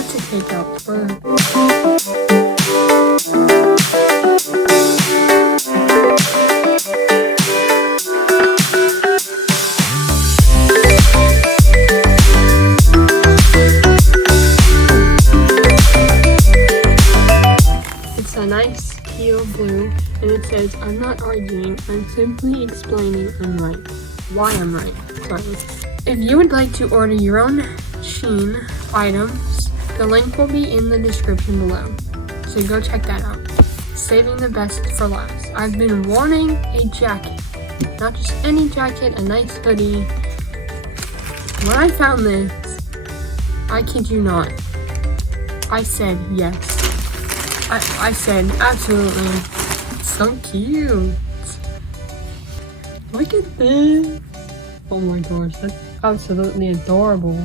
what to take out first. It's a nice teal blue, and it says, "I'm not arguing, I'm simply explaining I'm right." Why I'm right, sorry. If you would like to order your own Shein items, the link will be in the description below, so go check that out. Saving the best for last. I've been wanting a jacket, not just any jacket, a nice hoodie. When I found this, I kid you not, I said yes. I said absolutely. It's so cute. Look at this. Oh my gosh, that's absolutely adorable.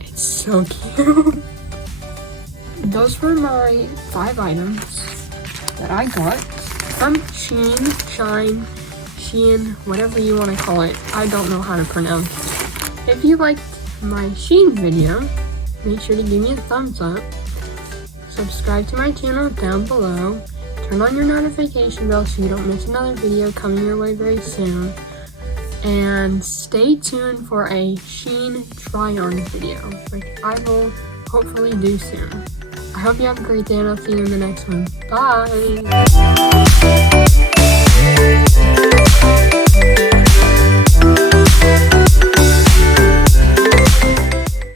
It's so cute. Those were my 5 items that I got from Shein, whatever you want to call it. I don't know how to pronounce it. If you liked my Shein video, make sure to give me a thumbs up. Subscribe to my channel down below. Turn on your notification bell so you don't miss another video coming your way very soon. And stay tuned for a Shein try-on video, which I will hopefully do soon. I hope you have a great day, and I'll see you in the next one. Bye!